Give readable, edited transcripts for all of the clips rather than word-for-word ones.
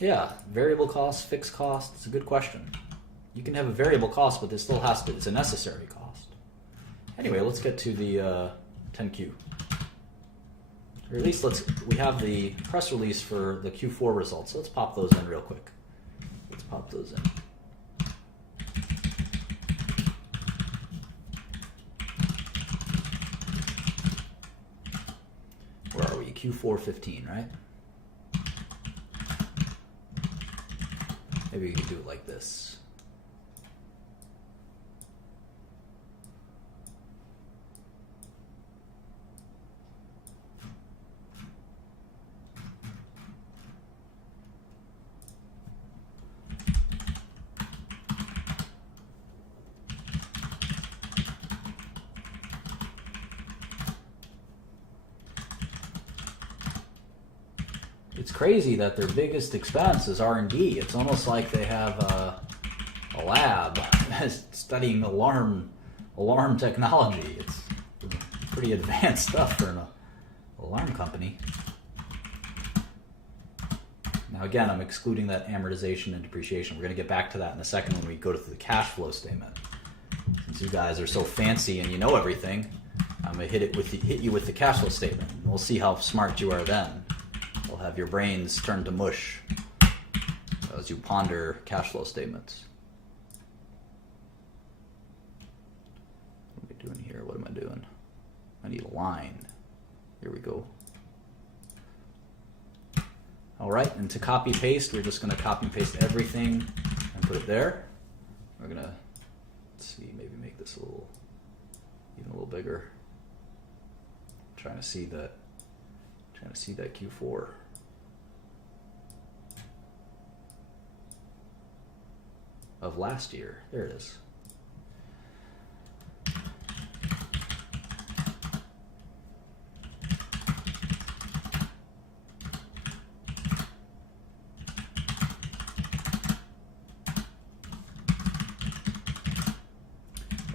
Yeah, variable cost, fixed cost. It's a good question. You can have a variable cost, but it still has to. It's a necessary cost. Anyway, let's get to the 10Q. Or at least we have the press release for the Q4 results. So let's pop those in real quick. Let's pop those in. Where are we? Q4 15, right? Maybe we can do it like this. It's crazy that their biggest expense is R&D. It's almost like they have a lab studying alarm technology. It's pretty advanced stuff for an alarm company. Now again, I'm excluding that amortization and depreciation. We're going to get back to that in a second when we go to the cash flow statement. Since you guys are so fancy and you know everything, I'm going to hit you with the cash flow statement. And we'll see how smart you are then. We'll have your brains turn to mush as you ponder cash flow statements. What am I doing here? What am I doing? I need a line. Here we go. All right, and to copy paste, we're just going to copy and paste everything and put it there. We're going to, let's see, maybe make this even a little bigger. Trying to see that Q4. Of last year. There it is.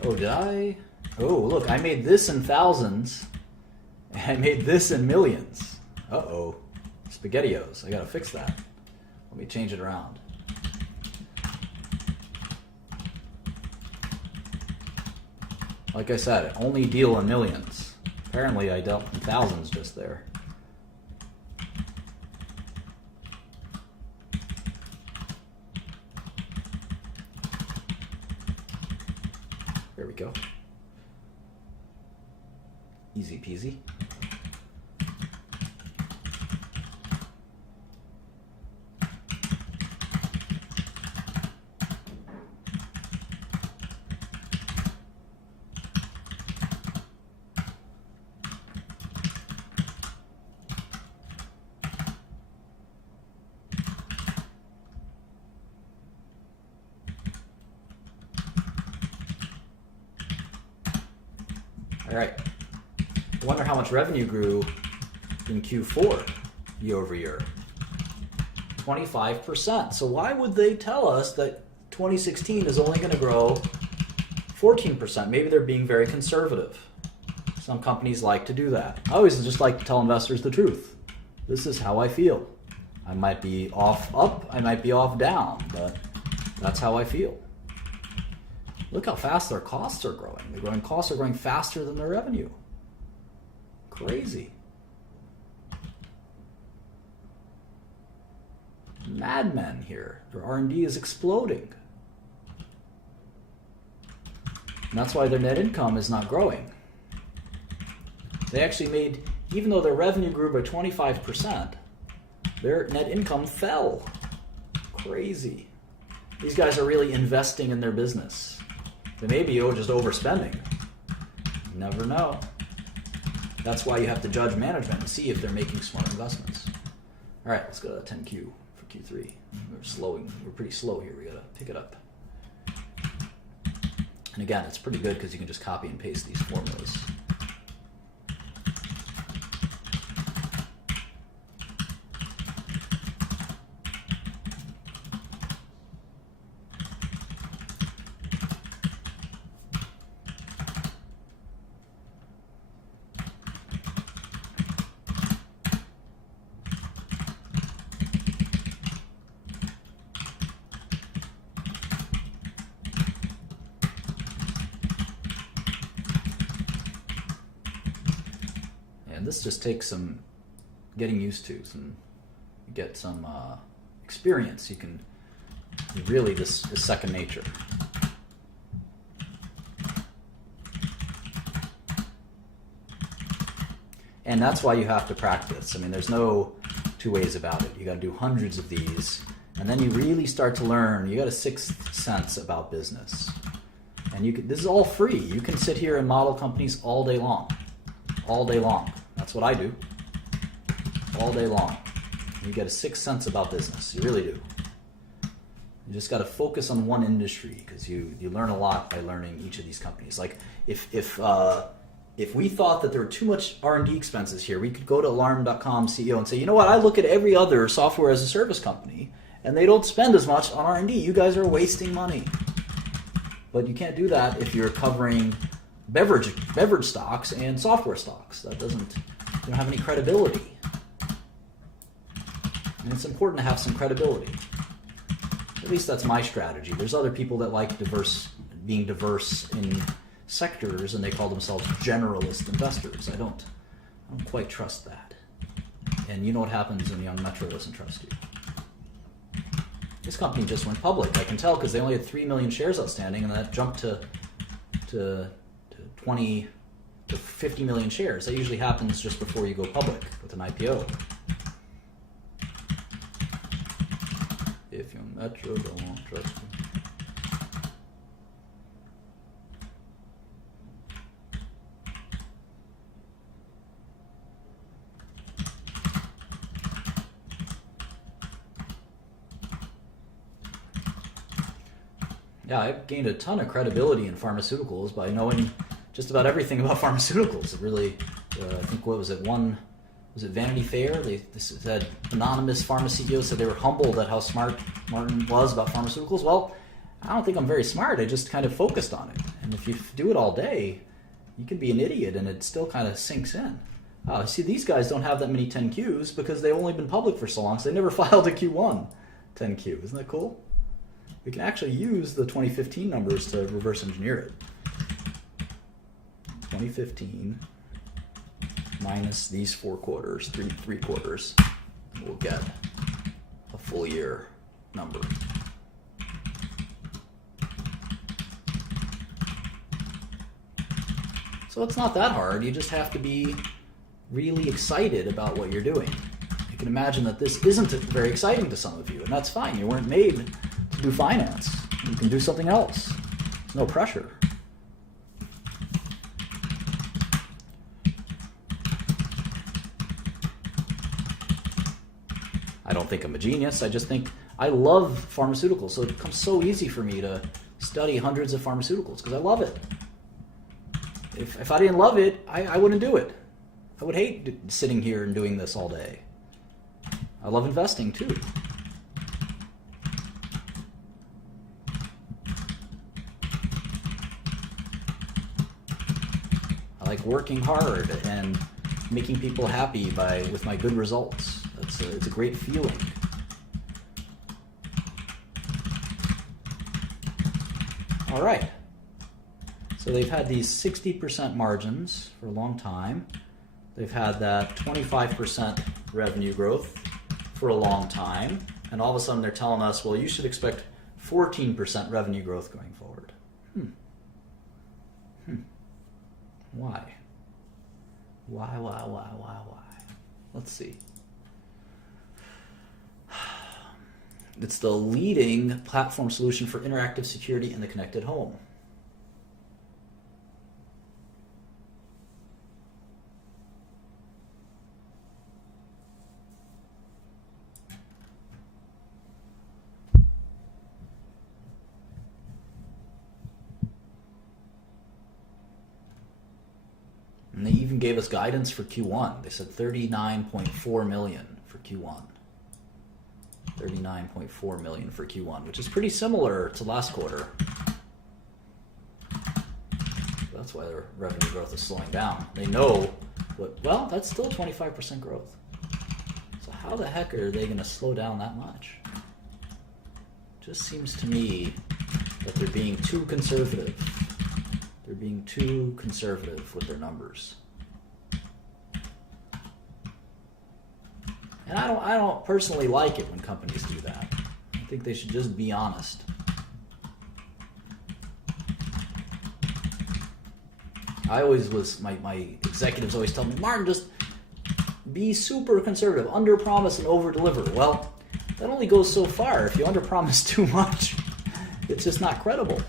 Oh, did I? Oh, look, I made this in thousands. I made this in millions. Uh-oh. SpaghettiOs. I gotta fix that. Let me change it around. Like I said, I only deal in millions. Apparently I dealt in thousands just there. There we go. Easy peasy. All right. I wonder how much revenue grew in Q4 year over year. 25%. So why would they tell us that 2016 is only going to grow 14%? Maybe they're being very conservative. Some companies like to do that. I always just like to tell investors the truth. This is how I feel. I might be off up, I might be off down, but that's how I feel. Look how fast their costs are growing. Costs are growing faster than their revenue. Crazy. Madmen here. Their R&D is exploding. And that's why their net income is not growing. They actually made, even though their revenue grew by 25%, their net income fell. Crazy. These guys are really investing in their business. They may be just overspending. You never know. That's why you have to judge management and see if they're making smart investments. All right, let's go to 10Q for Q3. We're pretty slow here. We gotta pick it up. And again, it's pretty good because you can just copy and paste these formulas. And this just takes some getting used to, get some experience. You can really, this is second nature. And that's why you have to practice. I mean, there's no two ways about it. You got to do hundreds of these, and then you really start to learn. You got a sixth sense about business, and this is all free. You can sit here and model companies all day long, all day long. That's what I do, all day long. And you get a sixth sense about business. You really do. You just got to focus on one industry, because you learn a lot by learning each of these companies. Like if we thought that there were too much R&D expenses here, we could go to Alarm.com CEO and say, you know what, I look at every other software as a service company, and they don't spend as much on R&D. You guys are wasting money. But you can't do that if you're covering beverage stocks and software stocks. You don't have any credibility. And it's important to have some credibility. At least that's my strategy. There's other people that like being diverse in sectors, and they call themselves generalist investors. I don't quite trust that. And you know what happens when Young Metro doesn't trust you. This company just went public. I can tell because they only had 3 million shares outstanding, and that jumped to 20 to 50 million shares. That usually happens just before you go public with an IPO. If Young Metro don't trust you. Yeah, I've gained a ton of credibility in pharmaceuticals by knowing just about everything about pharmaceuticals. It really, I think, what was it, was it Vanity Fair? They said anonymous pharma CEOs said they were humbled at how smart Martin was about pharmaceuticals. Well, I don't think I'm very smart. I just kind of focused on it. And if you do it all day, you can be an idiot, and it still kind of sinks in. See, these guys don't have that many 10Qs because they've only been public for so long, so they never filed a Q1 10Q. Isn't that cool? We can actually use the 2015 numbers to reverse engineer it. 2015 minus these 4 quarters, three quarters, and we'll get a full year number. So it's not that hard. You just have to be really excited about what you're doing. You can imagine that this isn't very exciting to some of you, and that's fine. You weren't made to do finance. You can do something else. There's no pressure. I don't think I'm a genius. I just think I love pharmaceuticals, so it becomes so easy for me to study hundreds of pharmaceuticals because I love it. If I didn't love it, I wouldn't do it. I would hate sitting here and doing this all day. I love investing too. I like working hard and making people happy with my good results. It's a great feeling. All right. So they've had these 60% margins for a long time. They've had that 25% revenue growth for a long time. And all of a sudden they're telling us, well, you should expect 14% revenue growth going forward. Why? Why? Let's see. It's the leading platform solution for interactive security in the connected home. And they even gave us guidance for Q1. They said 39.4 million for Q1. 39.4 million for Q1, which is pretty similar to last quarter. That's why their revenue growth is slowing down. They know well, that's still 25% growth. So how the heck are they going to slow down that much? Just seems to me that they're being too conservative. They're being too conservative with their numbers. And I don't personally like it when companies do that. I think they should just be honest. My executives always tell me, Martin, just be super conservative, under promise and over deliver. Well, that only goes so far. If you under promise too much, it's just not credible.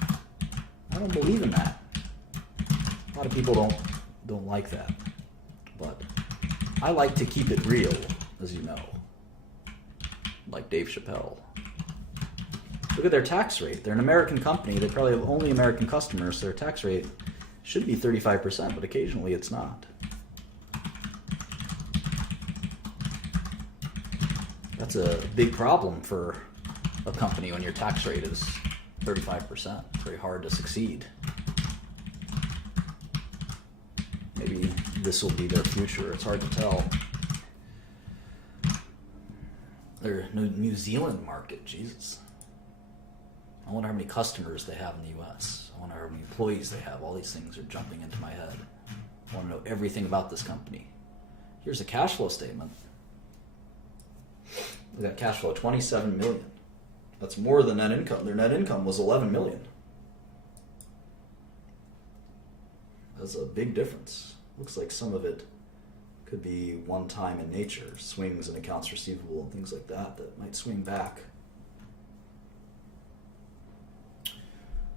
I don't believe in that. A lot of people don't like that. But I like to keep it real, as you know. Like Dave Chappelle. Look at their tax rate. They're an American company. They probably have only American customers, so their tax rate should be 35%, but occasionally it's not. That's a big problem for a company when your tax rate is 35%. It's very hard to succeed. Maybe this will be their future. It's hard to tell. Their New Zealand market, Jesus. I wonder how many customers they have in the U.S. I wonder how many employees they have. All these things are jumping into my head. I want to know everything about this company. Here's a cash flow statement. We got cash flow, $27 million. That's more than net income. Their net income was $11 million. That's a big difference. Looks like some of it could be one-time in nature, swings in accounts receivable and things like that might swing back.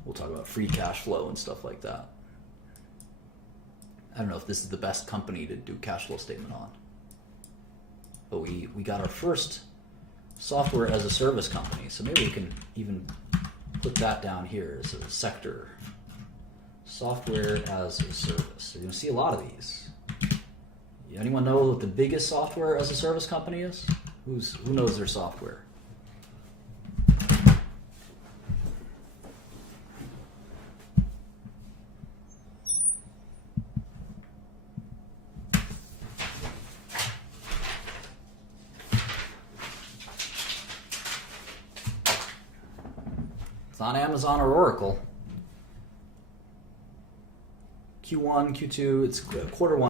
We'll talk about free cash flow and stuff like that. I don't know if this is the best company to do cash flow statement on. But we got our first software as a service company, so maybe we can even put that down here as a sector. Software as a service. You're going to see a lot of these. Anyone know what the biggest software as a service company is? Who knows their software? It's not Amazon or Oracle. Q1, Q2, it's quarter one.